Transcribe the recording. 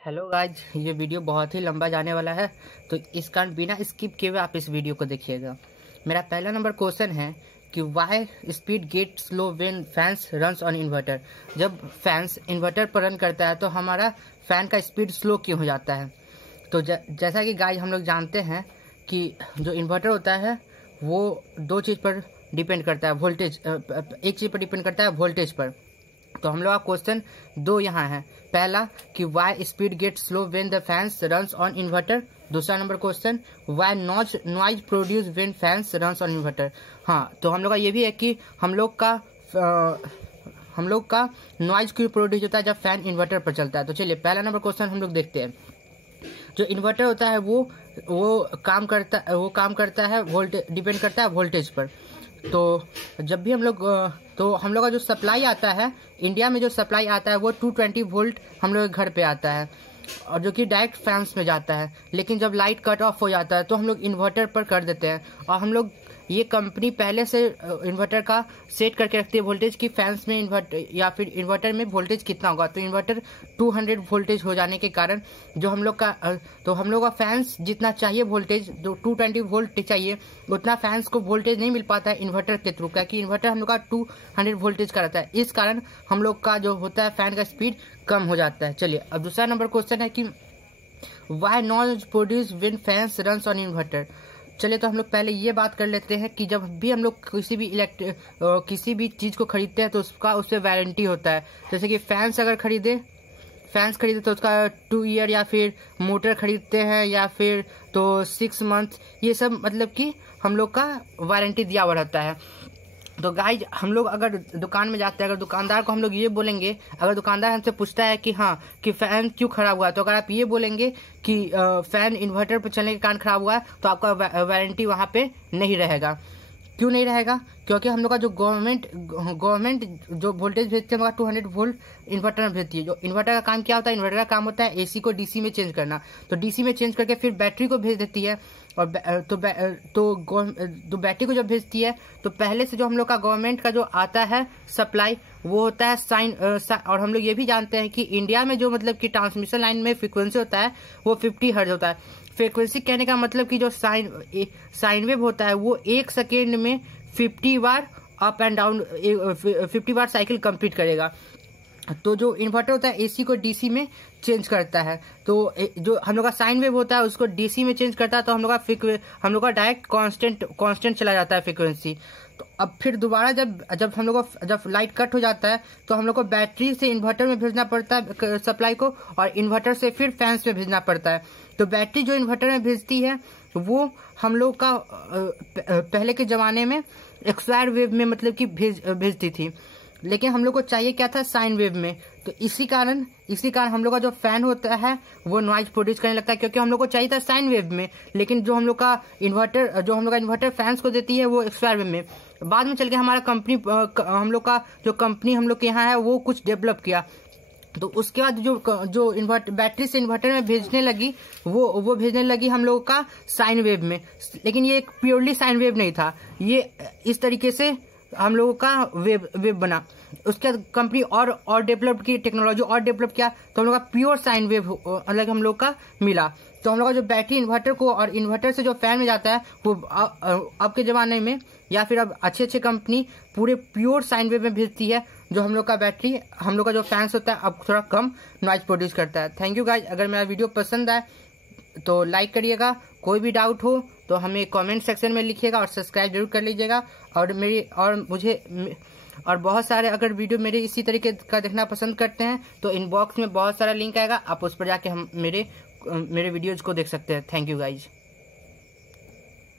Hello guys, ये video बहुत ही लंबा जाने वाला है, तो इस कारण बिना स्किप किए हुए आप इस वीडियो को देखिएगा। मेरा पहला नंबर क्वेश्चन है कि why speed get slow when fans runs on inverter. जब फैंस इन्वर्टर पर रन करता है तो हमारा फैन का स्पीड स्लो क्यों हो जाता है। तो जैसा कि गाइज हम लोग जानते हैं कि जो इन्वर्टर होता है वो दो चीज़ पर डिपेंड करता है, वोल्टेज, एक चीज़ पर डिपेंड करता है वोल्टेज पर। तो हम लोग का क्वेश्चन दो यहाँ है। पहला कि why speed get slow when the fans runs on inverter. दूसरा number question why noise produce when fans runs on inverter. हाँ, तो हम लोग का ये भी है कि हम लोग का नॉइज क्यों प्रोड्यूस होता है जब फैन इन्वर्टर पर चलता है। तो चलिए पहला नंबर क्वेश्चन हम लोग देखते हैं। जो इन्वर्टर होता है वो काम करता है वोल्टेज, डिपेंड करता है वोल्टेज पर। तो जब भी हम लोग का जो सप्लाई आता है, इंडिया में जो सप्लाई आता है वो 220 वोल्ट हम लोग के घर पे आता है, और जो कि डायरेक्ट फैंस में जाता है। लेकिन जब लाइट कट ऑफ हो जाता है तो हम लोग इन्वर्टर पर कर देते हैं, और हम लोग ये कंपनी पहले से इन्वर्टर का सेट करके रखती है वोल्टेज की फैंस में या फिर इन्वर्टर में वोल्टेज कितना होगा। तो इन्वर्टर 200 वोल्टेज हो जाने के कारण जो हम लोग का फैंस जितना चाहिए वोल्टेज, जो 220 वोल्ट चाहिए, उतना फैंस को वोल्टेज नहीं मिल पाता है इन्वर्टर के थ्रू, क्योंकि इन्वर्टर हम लोग का 200 वोल्टेज का रहता है। इस कारण हम लोग का जो होता है फैन का स्पीड कम हो जाता है। चलिए अब दूसरा नंबर क्वेश्चन है कि why noise produce when fans runs on inverter. चलिए तो हम लोग पहले ये बात कर लेते हैं कि जब भी हम लोग किसी भी चीज़ को खरीदते हैं तो उस पर वारंटी होता है। जैसे कि फैंस खरीदे तो उसका 2 ईयर, या फिर मोटर खरीदते हैं या फिर तो 6 मंथ, ये सब मतलब कि हम लोग का वारंटी दिया हुआ रहता है। तो गाइज हम लोग अगर दुकान में जाते हैं, अगर दुकानदार को हम लोग ये बोलेंगे, अगर दुकानदार हमसे पूछता है कि हाँ कि फैन क्यों खराब हुआ है, तो अगर आप ये बोलेंगे कि फैन इन्वर्टर पर चलने के कारण खराब हुआ है, तो आपका वारंटी वहाँ पे नहीं रहेगा। क्यों नहीं रहेगा? क्योंकि हम लोग का जो गवर्नमेंट जो वोल्टेज भेजती है, 200 वोल्ट इन्वर्टर में भेजती है। जो इन्वर्टर का काम क्या होता है, इन्वर्टर का काम होता है एसी को डीसी में चेंज करना। तो डीसी में चेंज करके फिर बैटरी को भेज देती है, और तो बैटरी को जब भेजती है तो पहले से जो हम लोग का गवर्नमेंट का जो आता है सप्लाई, वो होता है साइन। और हम लोग ये भी जानते हैं कि इंडिया में जो मतलब कि ट्रांसमिशन लाइन में फ्रीक्वेंसी होता है वो 50 हर्ट्ज होता है। फ्रीक्वेंसी कहने का मतलब कि जो साइन वेव होता है वो 1 सेकेंड में 50 बार अप एंड डाउन 50 बार साइकिल कंप्लीट करेगा। तो जो इन्वर्टर होता है एसी को डीसी में चेंज करता है। तो जो हम लोग का साइन वेव होता है उसको डीसी में चेंज करता है, तो हम लोग का डायरेक्ट कांस्टेंट चला जाता है फ्रीक्वेंसी। तो अब फिर दोबारा जब लाइट कट हो जाता है तो हम लोग को बैटरी से इन्वर्टर में भेजना पड़ता है सप्लाई को, और इन्वर्टर से फिर फैंस में भेजना पड़ता है। तो बैटरी जो इन्वर्टर में भेजती है वो हम लोग का पहले के ज़माने में एक्सवायर वेव में मतलब कि भेजती थी, लेकिन हम लोग को चाहिए क्या था, साइन वेव में। तो इसी कारण हम लोग का जो फैन होता है वो नॉइज प्रोड्यूस करने लगता है, क्योंकि हम लोग को चाहिए था साइन वेव में, लेकिन जो हम लोग का इन्वर्टर फैंस को देती है वो एक्सवायर वेव में। बाद में चल के हमारा हम लोग के यहाँ है वो कुछ डेवलप किया। तो उसके बाद जो बैटरी से इन्वर्टर में भेजने लगी वो भेजने लगी हम लोगों का साइन वेव में। लेकिन ये एक प्योरली साइन वेव नहीं था, ये इस तरीके से हम लोगों का वेब बना। उसके बाद कंपनी और डेवलप की, टेक्नोलॉजी और डेवलप किया, तो हम लोग का प्योर साइन वेव अलग हम लोग का मिला। तो हम लोग का जो बैटरी इन्वर्टर को और इन्वर्टर से जो फैन में जाता है वो अब के ज़माने में, या फिर अब अच्छे कंपनी पूरे प्योर साइन वेव में भेजती है। जो हम लोग का जो फैंस होता है अब थोड़ा कम नॉइज प्रोड्यूस करता है। Thank you guys. अगर मेरा वीडियो पसंद आए तो लाइक करिएगा, कोई भी डाउट हो तो हमें कमेंट सेक्शन में लिखिएगा, और सब्सक्राइब जरूर कर लीजिएगा। और बहुत सारे अगर वीडियो मेरे इसी तरीके का देखना पसंद करते हैं तो इनबॉक्स में बहुत सारा लिंक आएगा, आप उस पर जाके मेरे वीडियोज़ को देख सकते हैं। Thank you guys.